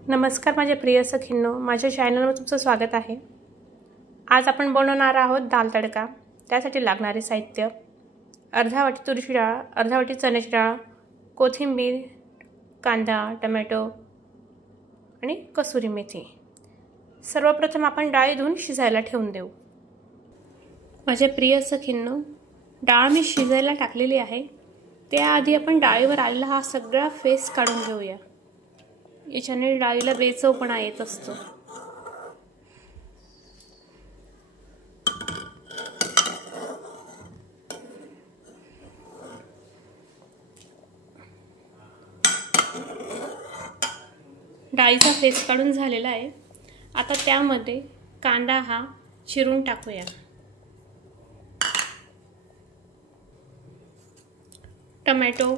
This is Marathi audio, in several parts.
नमस्कार माझे प्रिय सखींनो, माझ्या चॅनलवर तुमचं स्वागत आहे। आज आपण बनवणार आहोत दाल तडका। त्यासाठी लागणारे साहित्य: अर्धा वाटी तुरीची डाळ, अर्धा वाटी चण्याची डाळ, कोथिंबीर, कांदा, टोमॅटो आणि कसुरी मेथी। सर्वप्रथम आपण डाळ धुवून शिजायला ठेवून देऊ। माझे प्रिय सखींनो, डाळ मी शिजायला टाकलेली आहे। त्याआधी आपण डाळीवर आलेला हा सगळा फेस काढून घेऊया। याच्याने डाळीला बेचवपणा येत असतो। डाळीचा फेस काढून झालेला आहे। आता त्यामध्ये कांदा हा चिरून टाकूया। टोमॅटो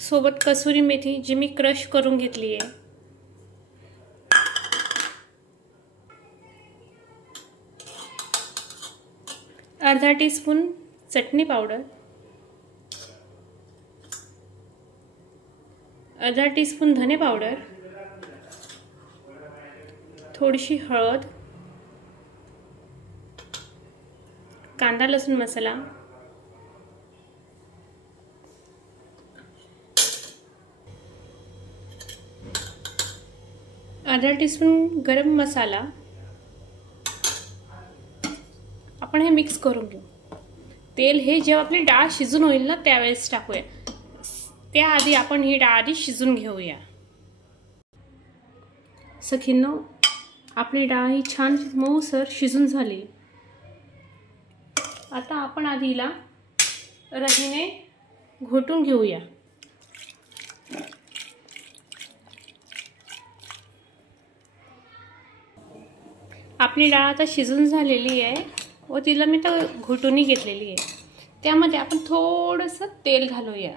सोबत कसुरी मेथी जी मी क्रश करून घेतली आहे, अर्धा टीस्पून चटणी पावडर, अर्धा टीस्पून धने पावडर, थोडीशी हळद, कांदा लसूण मसाला, अर्धा टीस्पून गरम मसाला। आपण हे मिक्स करून घेऊ। तेल हे जेव्हा आपली डाळ शिजून होईल ना त्यावेळेस टाकूया। त्याआधी आपण ही डाळ आधी शिजून घेऊया। सखींनो, आपली डाळ ही छान मऊसर शिजून झाली। आता आपण आधी हिला रवीने घोटून घेऊया। आपली डाळ आता शिजून झालेली आहे व तिला मी तर घोटूनही घेतलेली आहे। त्यामध्ये आपण थोडंसं तेल घालूया।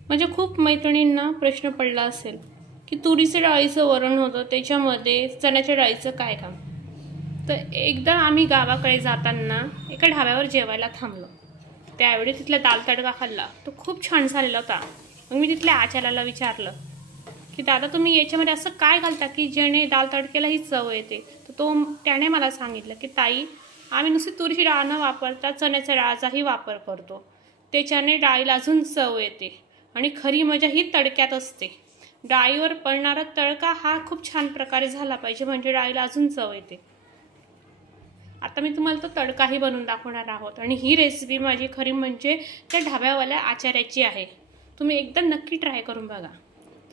म्हणजे खूप मैत्रिणींना प्रश्न पडला असेल की तुरीच्या डाळीचं वरण होतं, त्याच्यामध्ये चण्याच्या डाळीचं काय काम। तर एकदा आम्ही गावाकडे जाताना एका ढाब्यावर जेवायला थांबलो। त्यावेळी तिथला दाल तडका खाल्ला, तो खूप छान झालेला होता। मग मी तिथल्या आचार्याला विचारलं की दादा, तुम्ही याच्यामध्ये असं काय घालता की जेणे दाल तडक्याला ही चव येते। तर त्याने मला सांगितलं की ताई, आम्ही नुसती तुरीची डाळ न वापरता चण्याच्या डाळाचाही वापर करतो। त्याच्याने डाळीला अजून चव येते आणि खरी मजा ही तडक्यात असते। डाळीवर पडणारा तडका हा खूप छान प्रकारे झाला पाहिजे, म्हणजे डाळीला अजून चव येते। आता मी तुम्हाला तो तडकाही बनवून दाखवणार आहोत आणि ही रेसिपी माझी खरी म्हणजे त्या ढाब्यावाल्या आचार्याची आहे। तुम्ही एकदा नक्की ट्राय करून बघा।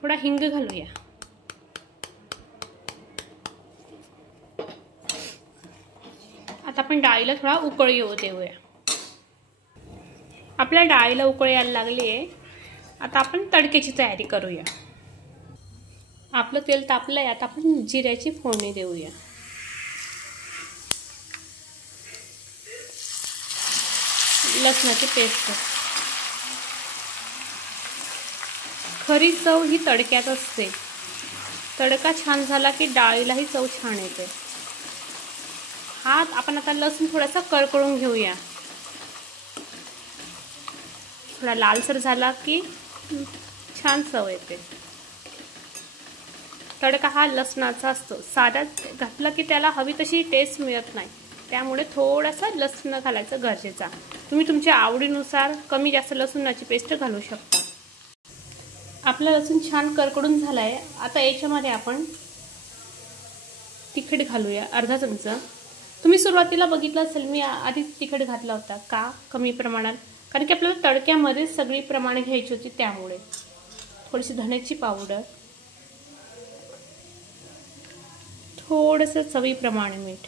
थोडा हिंग घालूया। आता आपण डाळीला थोडा उकळी येऊ देऊया। आपल्या डाळीला उकळी यायला लागली आहे। आता आपण तडक्याची तयारी करूया। आपलं तेल तापलंय, आता आपण जिऱ्याची फोडणी देऊया। लसणाची पेस्ट। खरी चव ही तडक्यात असते। तडका छान झाला की डाळीलाही चव छान येते। आपण आता लसूण थोडासा करकळून घेऊया। थोडा लालसर झाला की छान चव येते। तडका हा लसणाचा असतो, साधा घातला की त्याला हवी तशी टेस्ट मिळत नाही। त्यामुळे थोडासा लसूण घालायचं गरजेचा। तुम्ही तुमच्या आवडीनुसार कमी जास्त लसूणाची पेस्ट घालू शकता। आपला लसूण छान करकडून झालाय। आता याच्यामध्ये आपण तिखट घालूया, अर्धा चमचा। तुम्ही सुरुवातीला बघितलं असेल मी आधी तिखट घातला होता, का कमी प्रमाणात, कारण की आपल्याला तडक्यामध्ये सगळी प्रमाणे घ्यायची होती। त्यामुळे थोडीशी धण्याची पावडर, थोडंसं चवीप्रमाणे मीठ,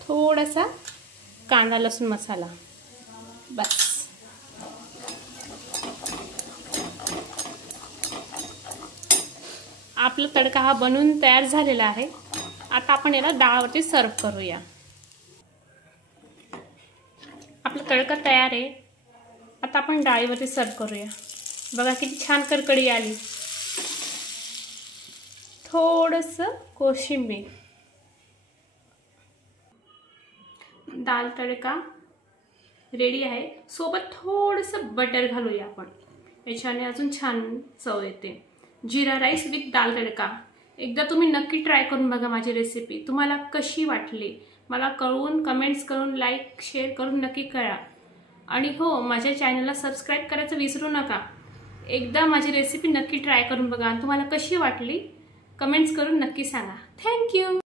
थोडासा कांदा लसूण मसाला, बस। आपला तडका हा बनवून तयार झालेला आहे। आता आपण याला डाळवरती सर्व करूया। आपला तडका तयार आहे। आता आपण डाळीवरती सर्व करूया। बघा किती छान करकडी आली। थोडंसं कोशिंबीर, दाल तडका रेडी आहे। सोबत थोडंसं बटर घालूया आपण, याच्याने अजून छान चव येते। जिरा राईस विथ दाल तडका एकदा तुम्ही नक्की ट्राय करून बघा। माझी रेसिपी तुम्हाला कशी वाटली मला कळवून, कमेंट्स करून, लाईक शेअर करून नक्की कळवा। आणि हो, माझ्या चॅनलला सबस्क्राईब करायचं विसरू नका। एकदा माझी रेसिपी नक्की ट्राय करून बघा, तुम्हाला कशी वाटली कमेंट्स करून नक्की सांगा। थँक्यू।